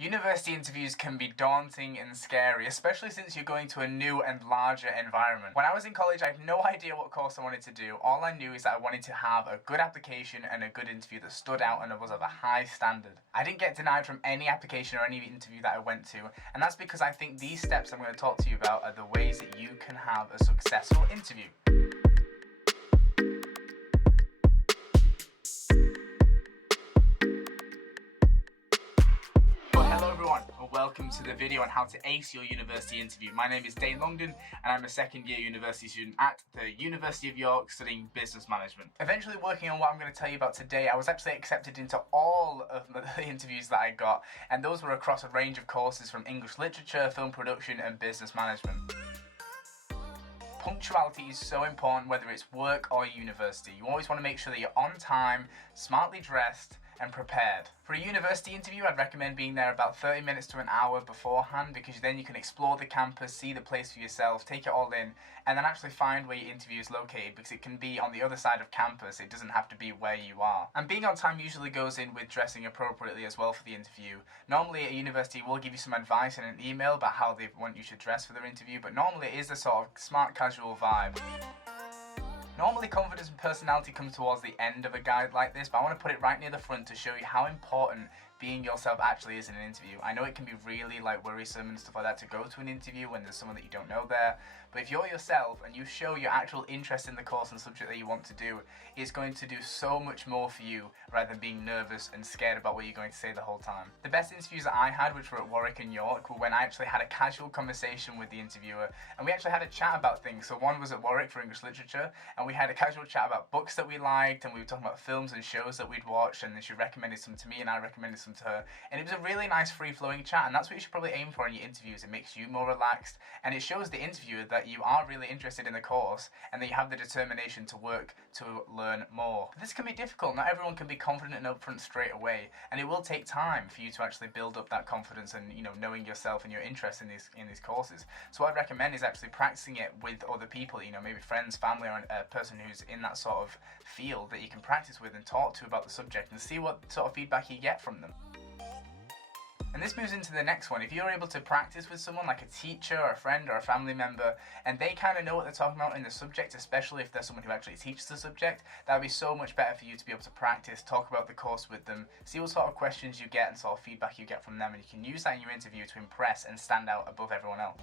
University interviews can be daunting and scary, especially since you're going to a new and larger environment. When I was in college, I had no idea what course I wanted to do. All I knew is that I wanted to have a good application and a good interview that stood out and was of a high standard. I didn't get denied from any application or any interview that I went to, and that's because I think these steps I'm going to talk to you about are the ways that you can have a successful interview. Welcome to the video on how to ace your university interview. My name is Dane Longdon and I'm a second year university student at the University of York studying business management. Eventually working on what I'm going to tell you about today, I was actually accepted into all of the interviews that I got, and those were across a range of courses from English literature, film production and business management. Punctuality is so important whether it's work or university. You always want to make sure that you're on time, smartly dressed and prepared. For a university interview, I'd recommend being there about 30 minutes to an hour beforehand, because then you can explore the campus, see the place for yourself, take it all in, and then actually find where your interview is located, because it can be on the other side of campus. It doesn't have to be where you are. And being on time usually goes in with dressing appropriately as well for the interview. Normally a university will give you some advice in an email about how they want you to dress for their interview, but normally it is a sort of smart casual vibe. Normally confidence and personality comes towards the end of a guide like this, but I want to put it right near the front to show you how important being yourself actually is in an interview. I know it can be really worrisome and stuff like that to go to an interview when there's someone that you don't know there, but if you're yourself and you show your actual interest in the course and subject that you want to do, it's going to do so much more for you rather than being nervous and scared about what you're going to say the whole time. The best interviews that I had, which were at Warwick and York, were when I actually had a casual conversation with the interviewer and we actually had a chat about things. So one was at Warwick for English literature and we had a casual chat about books that we liked, and we were talking about films and shows that we'd watched, and then she recommended some to me and I recommended some to her, and it was a really nice free-flowing chat, and that's what you should probably aim for in your interviews. It makes you more relaxed and it shows the interviewer that you are really interested in the course and that you have the determination to work to learn more. But this can be difficult. Not everyone can be confident and upfront straight away, and it will take time for you to actually build up that confidence and knowing yourself and your interest in these courses. So what I'd recommend is actually practicing it with other people, maybe friends, family, or a person who's in that sort of field that you can practice with and talk to about the subject and see what sort of feedback you get from them. And this moves into the next one. If you're able to practice with someone like a teacher or a friend or a family member, and they kind of know what they're talking about in the subject, especially if they're someone who actually teaches the subject, that would be so much better for you to be able to practice, talk about the course with them, see what sort of questions you get and sort of feedback you get from them, and you can use that in your interview to impress and stand out above everyone else.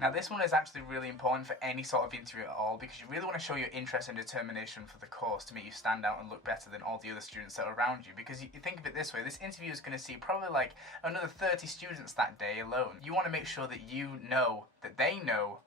Now this one is actually really important for any sort of interview at all, because you really want to show your interest and determination for the course to make you stand out and look better than all the other students that are around you. Because you think of it this way, this interview is going to see probably like another 30 students that day alone. You want to make sure that you know that they know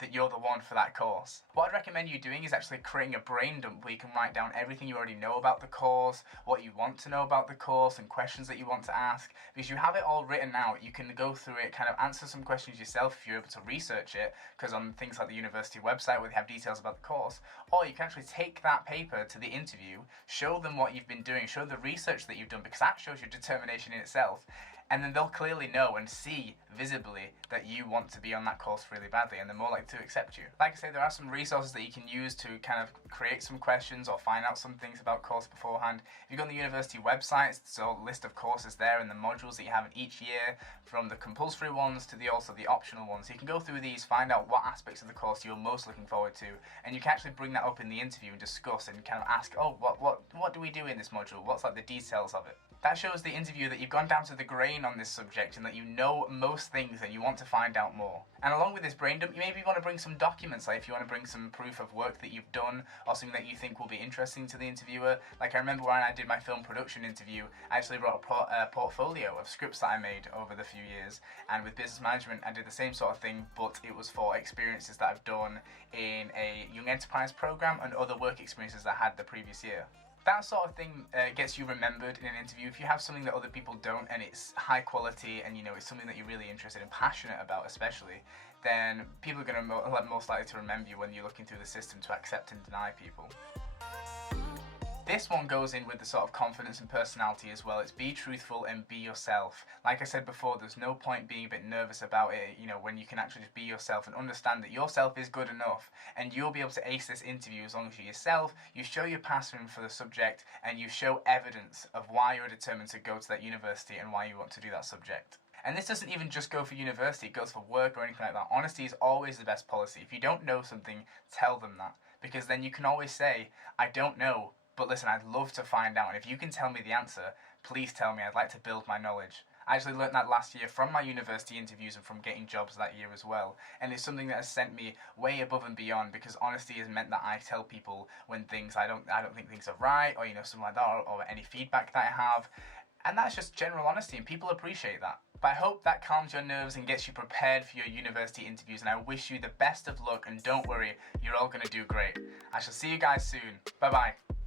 that you're the one for that course. What I'd recommend you doing is actually creating a brain dump where you can write down everything you already know about the course, what you want to know about the course, and questions that you want to ask. Because you have it all written out, you can go through it, kind of answer some questions yourself if you're able to research it, because on things like the university website where they have details about the course, or you can actually take that paper to the interview, show them what you've been doing, show the research that you've done, because that shows your determination in itself. And then they'll clearly know and see visibly that you want to be on that course really badly, and they're more likely to accept you. Like I say, there are some resources that you can use to kind of create some questions or find out some things about course beforehand. If you go on the university website, there's a list of courses there and the modules that you have in each year, from the compulsory ones to also the optional ones. So you can go through these, find out what aspects of the course you're most looking forward to, and you can actually bring that up in the interview and discuss and kind of ask, oh, what do we do in this module? What's like the details of it? That shows the interviewer that you've gone down to the grain on this subject and that you know most things and you want to find out more. And along with this brain dump, you maybe want to bring some documents, like if you want to bring some proof of work that you've done or something that you think will be interesting to the interviewer. Like I remember when I did my film production interview, I actually wrote a portfolio of scripts that I made over the few years, and with business management I did the same sort of thing, but it was for experiences that I've done in a young enterprise program and other work experiences that I had the previous year. That sort of thing gets you remembered in an interview. If you have something that other people don't and it's high quality and it's something that you're really interested and passionate about especially, then people are going to most likely to remember you when you're looking through the system to accept and deny people. This one goes in with the sort of confidence and personality as well. It's be truthful and be yourself. Like I said before, there's no point being a bit nervous about it, when you can actually just be yourself and understand that yourself is good enough, and you'll be able to ace this interview as long as you're yourself, you show your passion for the subject, and you show evidence of why you're determined to go to that university and why you want to do that subject. And this doesn't even just go for university, it goes for work or anything like that. Honesty is always the best policy. If you don't know something, tell them that. Because then you can always say, I don't know, but listen, I'd love to find out. And if you can tell me the answer, please tell me. I'd like to build my knowledge. I actually learned that last year from my university interviews and from getting jobs that year as well. And it's something that has sent me way above and beyond, because honesty has meant that I tell people when things I don't think things are right, or something like that, or any feedback that I have. And that's just general honesty, and people appreciate that. But I hope that calms your nerves and gets you prepared for your university interviews, and I wish you the best of luck, and don't worry, you're all going to do great. I shall see you guys soon. Bye bye.